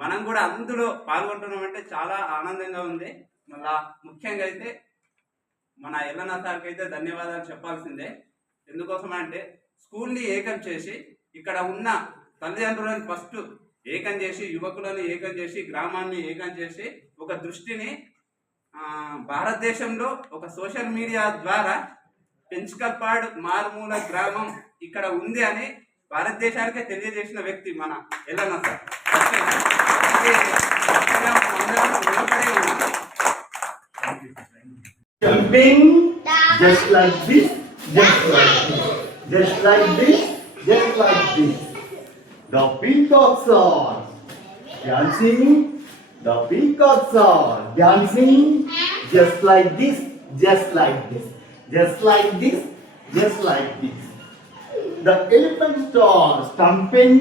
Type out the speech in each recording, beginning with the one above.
మనం కూడా అందులో పాల్గొంటున్నామంటే చాలా ఆనందంగా ఉంది. మళ్ళా ముఖ్యంగా అయితే మన ఎల్లన్న సార్కి అయితే ధన్యవాదాలు చెప్పాల్సిందే. ఎందుకోసం అంటే స్కూల్ని ఏకం చేసి ఇక్కడ ఉన్న తల్లిదండ్రులను ఫస్ట్ ఏకం చేసి, యువకులను ఏకం చేసి, గ్రామాన్ని ఏకం చేసి ఒక దృష్టిని భారతదేశంలో ఒక సోషల్ మీడియా ద్వారా పెంచుకల్పాడు మారుమూల గ్రామం ఇక్కడ ఉంది అని భారతదేశానికే తెలియజేసిన వ్యక్తి మన Yellanna sir. Jumping just like this, just like this, just like this, just like this. The peacocks are dancing. The peacocks are dancing just like this, just like this, just like this, just like this. The elephants are stomping.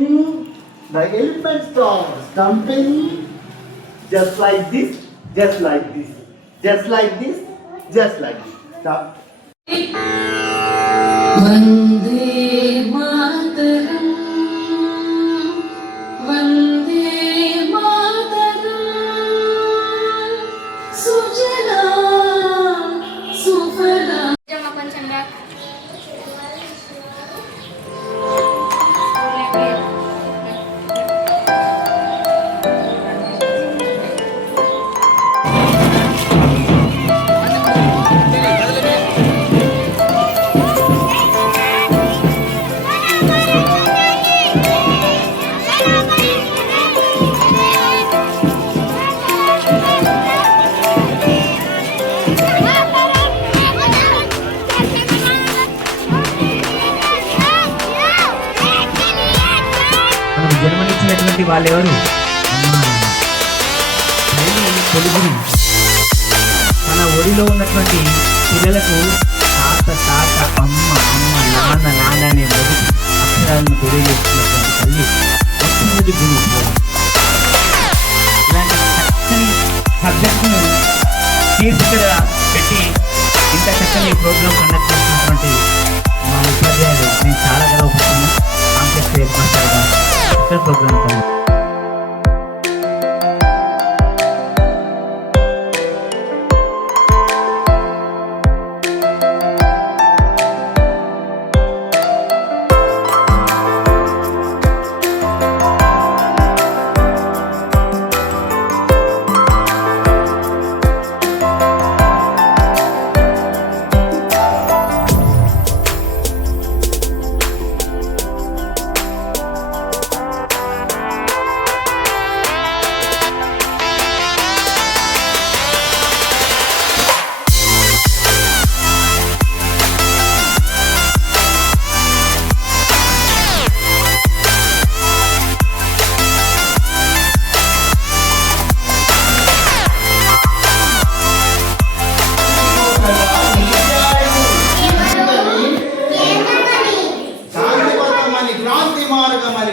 The elephants are stomping just like this, just like this, just like this, just like this. Stop. Vande Mataram, Vande Mataram, Sujalam, Sufalam. Jama koncham back. జన్మనిచ్చినటువంటి వాళ్ళెవరు? తెలుగుని తన ఒడిలో ఉన్నటువంటి పిల్లలకు తాత తాత అమ్మ అమ్మ నాన్న నాన్న అనే మొదటి అక్షరాలను తెలియజేస్తున్నటువంటి తల్లి మొట్టమొదటి గురువు. ఇలాంటి చక్కని సబ్జెక్టును శీర్షికగా పెట్టి ఇంత చక్కని ప్రోగ్రాం కండక్ట్ చేస్తున్నటువంటి మా ఉపాధ్యాయులు నేను చాలా గర్వపడుతున్నాను. కాంప్లెక్స్ ఏర్పడతారుగా చక్కని ప్రోగ్రాం కండక్ట్.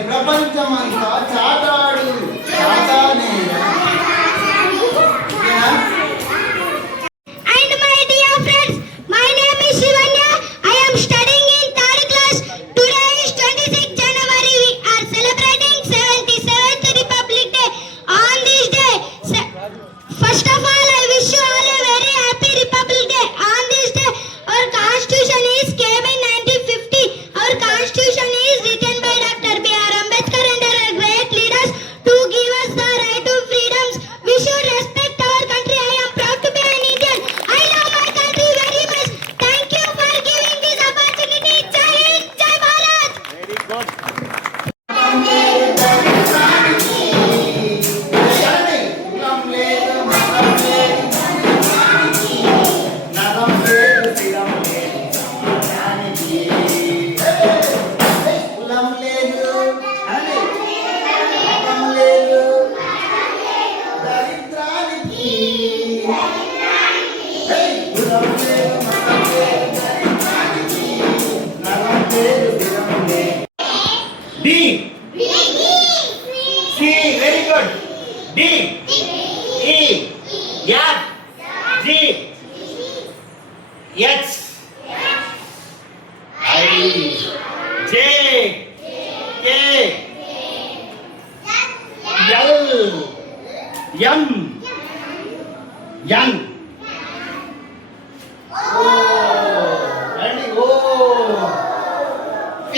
ప్రపంచమంతా చాటాడు చాటానే. And my dear friends, my name is Shivanya. I am studying in 3rd class. Today is 26th January. We are celebrating 77th Republic Day. On this day, first of all, I wish you all a very happy Republic Day. On this day, our Constitution is came in 1950. Our Constitution is written by Dr. B.R. Ambedkar and our great leaders to give us the right to freedoms. We should respect our country. I am proud to be an Indian. I love my country very much. Thank you for giving this opportunity. Jai Hind, Jai Bharat. Very good. D. C. Very good. D. E. F. G. H. I. J. K. L. M. Young. O. Ready? O. P.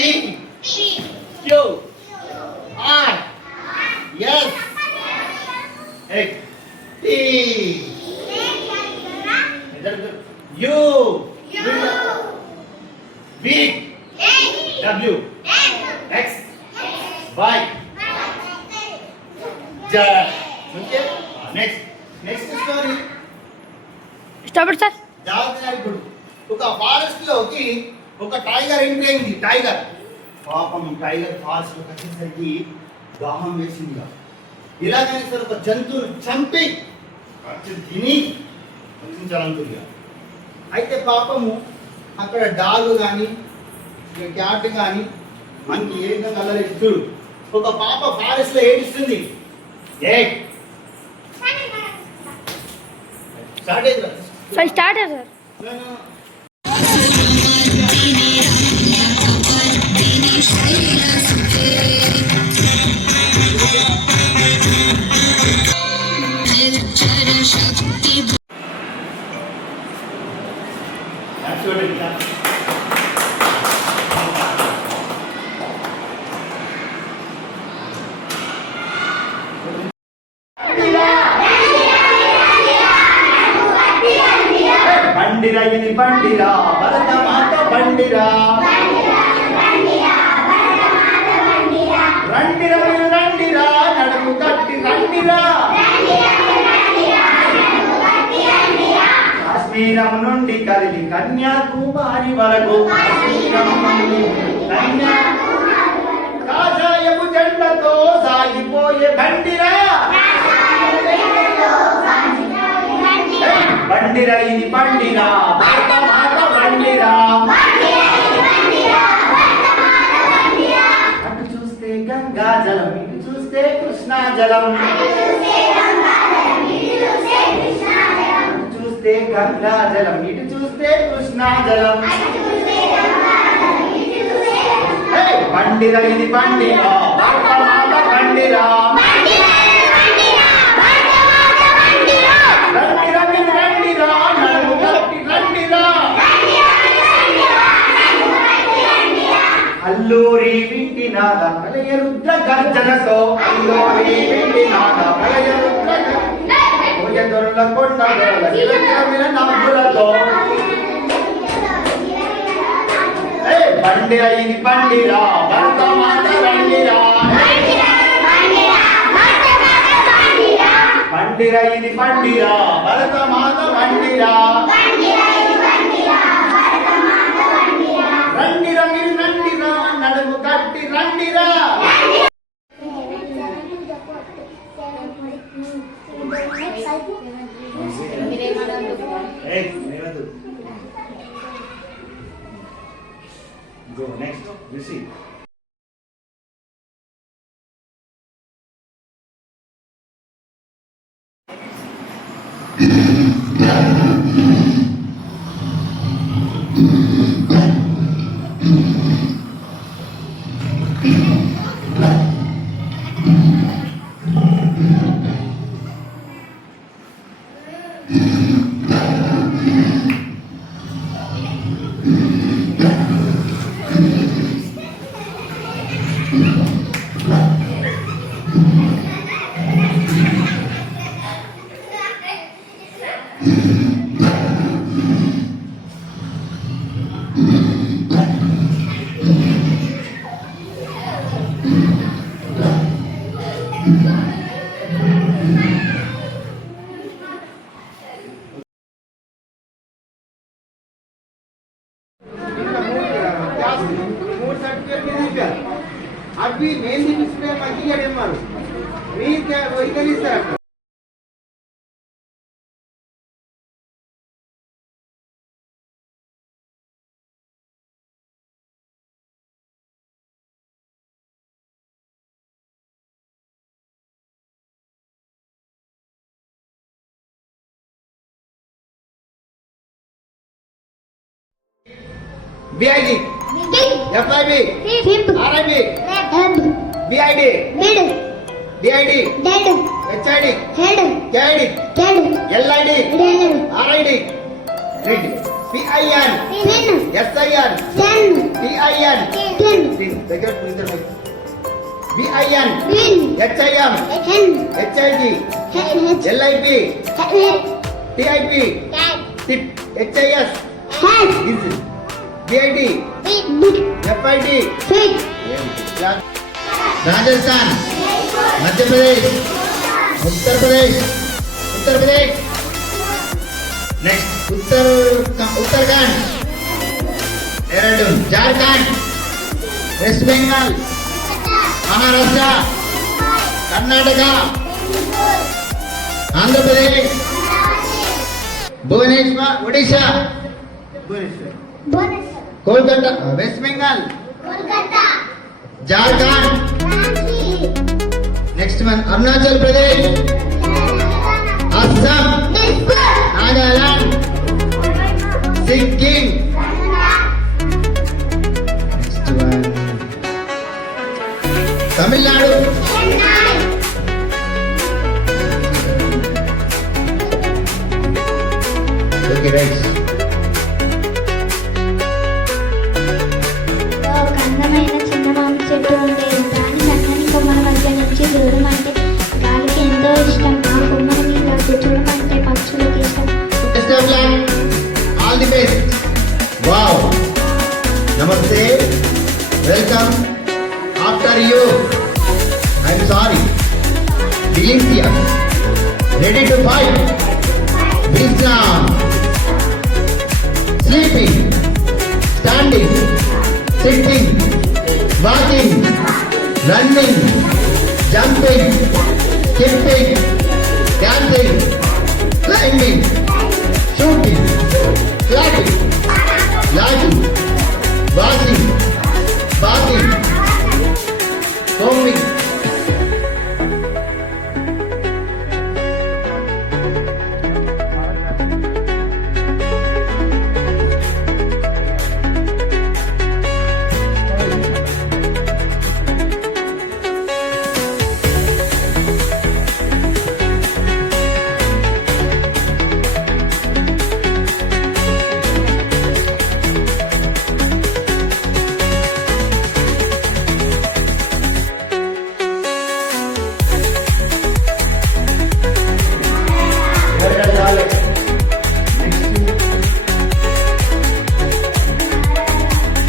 Q. R. S. X. T. U. V. W. X. Y. Z. Okay? Next story. Stop sir. జాగ్రత్తగా ఇప్పుడు ఒక ఫారెస్ట్ లోకి ఒక tiger entry అయింది. టైగర్ పాపం tiger forest లోకి వచ్చేసరికి దాహం వేసిందిగా. ఇలాగైనా సరే ఒక జంతువుని చంపి తిని రక్షించాలనుకుందిగా. అయితే పాపము అక్కడ డాగ్ కానీ క్యాట్ కానీ మనకి ఏ విధంగా అల్లరిస్తూ ఒక పాప ఫారెస్ట్ లో ఏడిస్తుంది. స్టార్ట్ అయింది సార్ స్టార్ట్ సార్. బండిరా ఇది బండిరా భరత మాత బండిరా. రండిరా మీరు రండిరా నడుము కట్టి రండిరా. కాశ్మీరం నుండి కదిలి కన్యాకుమారి వరకు కాషాయపు జెండతో సాగిపోయే బండిరా. బండిరా ఇది బండిరా భరత మాత బండిరా. అటు చూస్తే గంగా జలం ఇటు చూస్తే కృష్ణా జలం. అటు చూస్తే గంగా జలం ఇటు చూస్తే కృష్ణా జలం. బండిరా ఇది బండిరా భరత మాత బండిరా. రండిరా మీరు రండిరా నడుము కట్టి రండిరా. అల్లూరి వింటినాద ప్రళయ రుద్ర గర్జనతో అల్లూరి వింటినాద ప్రళయ రుద్ర దొరల కొండ నవ్వులతో. బండిరా ఇది బండిరా భరత మాత బండిరా. బండిరా ఇది బండిరా భరత మాత బండిరా. రండిరా మీరు రండిరా నడుము కట్టి రండిరా. Go next. Receive. అవి మెయిన్ డిస్ప్లే మంచిగా ఏమారు మీరు ఇస్తారు. BID, FIB, RIB, BID, DID, HID, head, KID, head, LID, head, RID. Read. PIN, pin, SIN, ten, TIN. ten, Pin. Beggar printer mic. BIN, pin, HIM, hen, HIG, head, LIP, head, TIP, cat, TIP, HIS, head, is BID, big, FID. feet, Rajasthan, Madhya Pradesh, Uttar Pradesh, Uttar Pradesh. Next Uttarakhand, Dehradun, Jharkhand, West Bengal, Maharashtra, Karnataka, Andhra Pradesh, Bhubaneswar, Orissa, Kolkata, West Bengal, Kolkata, Jharkhand. Next one Arunachal Pradesh, Assam, Nagaland, Sikkim. Next one Tamil Nadu, okay right. ఒక అందమైన చిన్న మామిడి చెట్టు ఉండేది. దాని సన్నని కొమ్మల మధ్య నుంచి దూరమంటే గాలికి ఎంతో ఇష్టం. ఆ కొమ్మల మీద కూర్చోవడమంటే పక్షులకి ఇష్టం. Best of luck. All the best. Wow. Namaste. Welcome. After you, I'm sorry. Delicia. Ready to fight. Islam. Sleeping. Standing. Sitting. Walking. Running. Jumping. Skipping. Dancing. Climbing. Shooting. Clapping. Laughing. Washing. Bathing. Combing.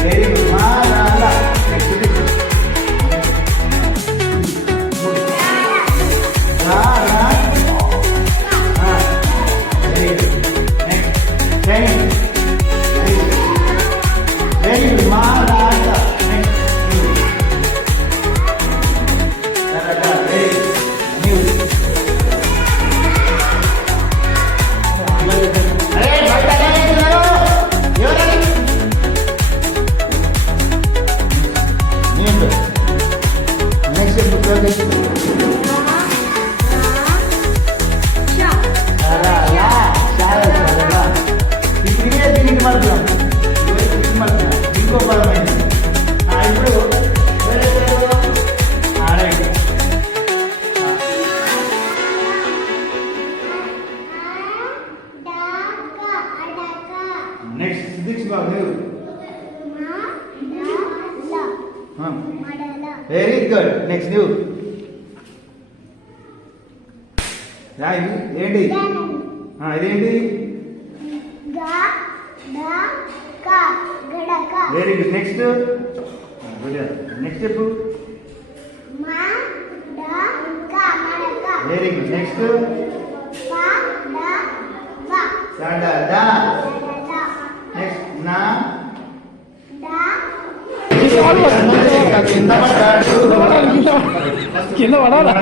Very good. Malala. Next to this. Lala. Very good. Next. Ten. Very good. Malala. Next. Lala. Very good. New. अरे भाई दादा नहीं करो ये वाला नहीं next book कर दे सारा सारा इसलिए दिन मत लो दिन मत लो इनको पर मैं ఇప్పుడు ఆరైట్ నెక్స్ట్ సిక్స్ బాబు వెరీ గుడ్ నెక్స్ట్ న్యూ ఏంటి ఇదేంటి వెరీ గుడ్ నెక్స్ట్ నెక్స్ట్ చెప్పు వెరీ గుడ్ నెక్స్ట్ సడదా నెక్స్ట్ నా కింద పడ్డాడు కింద పడాలా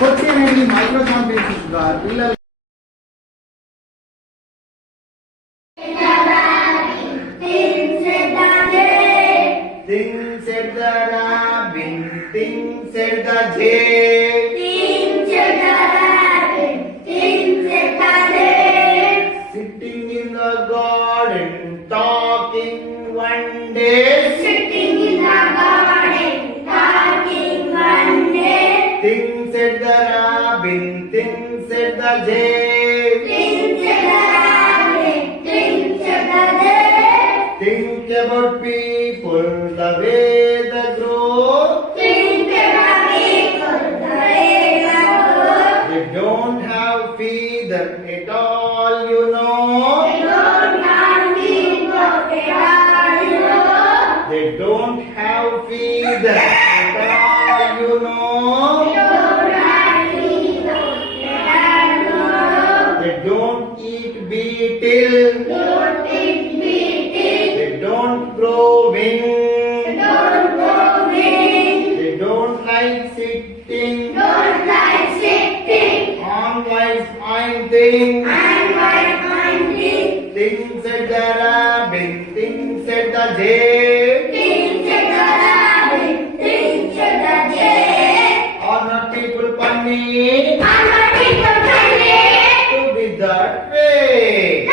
కొట్టి మైక్రోసాఫ్ట్ పిల్లలు Things said the rabbit, things said the jay. Sitting in the garden, talking one day. Sitting in the garden. J. Think about people, the way they grow. They don't have feather at all, you know. They don't have feather at all, you know. They don't eat beetle. They don't grow wings. They don't like sitting on life I'm things. Things at the rabbit, things at the jail. Are not people funny to be that way?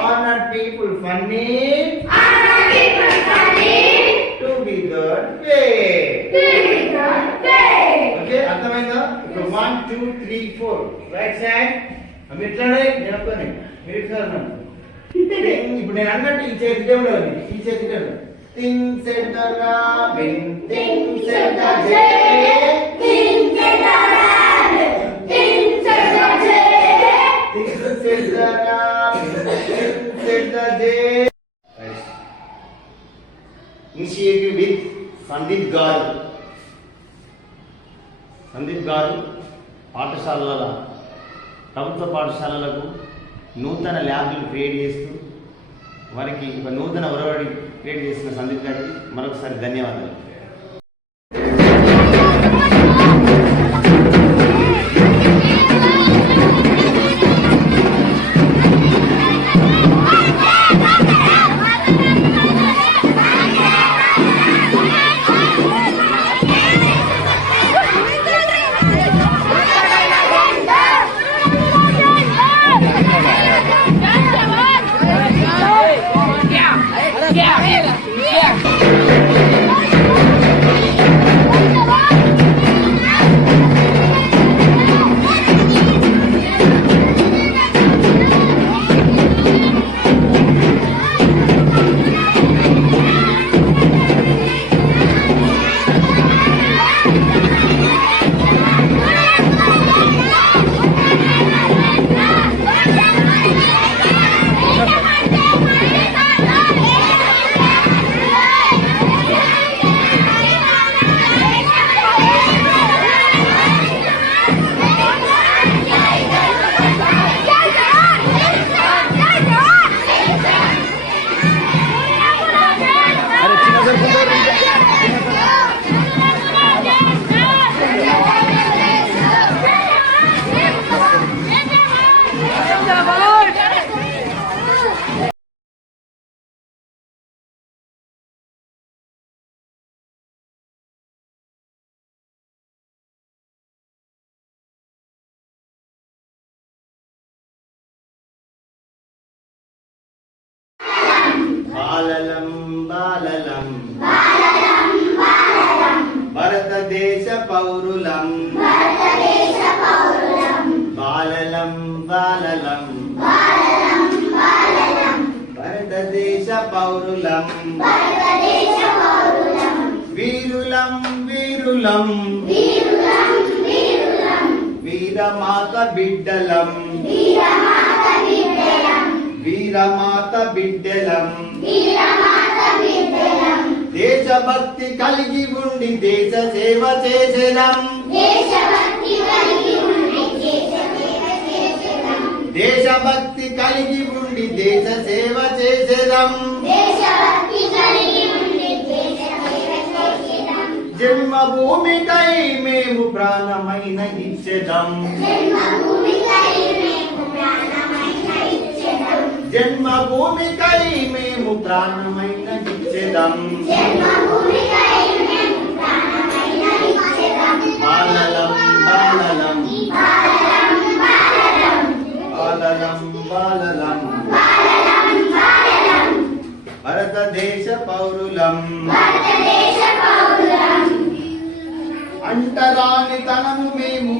Are not people funny to be that way? Okay, అర్థమైందా? ఇప్పుడు 1 2 3 4 right side అవి ఎట్లానే నేను ఒక్కనే మీరు ఇట్లా అన్నాను. ఇప్పుడు నేను అన్నట్టు ఈ చేతి దేవుడు ఈ చేతి దేవుడు things at the robin things at the J things at the robin things at the J things at the robin things at the J. Initiative with Sandeep గారు. సందీప్ గారు పాఠశాలల ప్రభుత్వ పాఠశాలలకు నూతన ల్యాబ్లు క్రియేట్ చేస్తూ వారికి ఒక నూతన ఒరవడి క్రియేట్ చేసిన సందీప్ గారికి మరొకసారి ధన్యవాదాలు. బాలలం బాలలం భారతదేశ పౌరులం బాలలం బాలలం భారతదేశ పౌరులం వీరులం వీరులం వీరమాత బిడ్డలం వీరమాత బిడ్డలం దేశభక్తి కలిగి ఉండి దేశ సేవ చేసేదం దేశభక్తి కలిగి ఉండి దేశ సేవ చేసేదం జన్మభూమికై మేము ప్రాణమైన ఇచ్చేదం జన్మభూమికై మేము ప్రాణమైన ఇచ్చేదం బాలలం బాలలం బాలలం బాలలం భారతదేశ పౌరులం అంటరాని తనము మేము